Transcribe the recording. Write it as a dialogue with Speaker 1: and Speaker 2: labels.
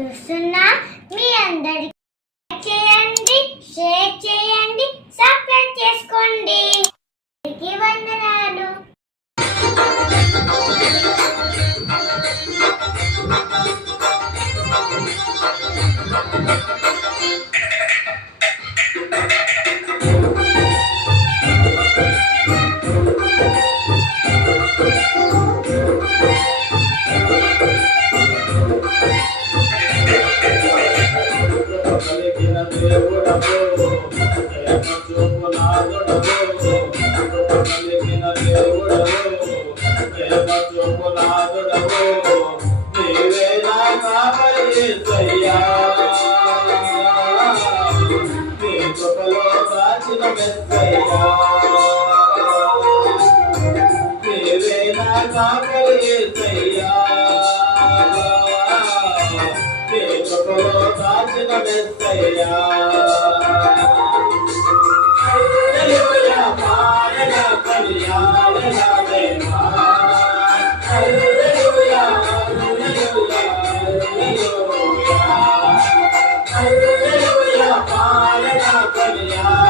Speaker 1: చూస్తున్న మీ అందరికి చేయండి షేర్ చేయండి సబ్స్క్రైబ్ చేసుకోండి. వందనాలు.
Speaker 2: Hallelujah.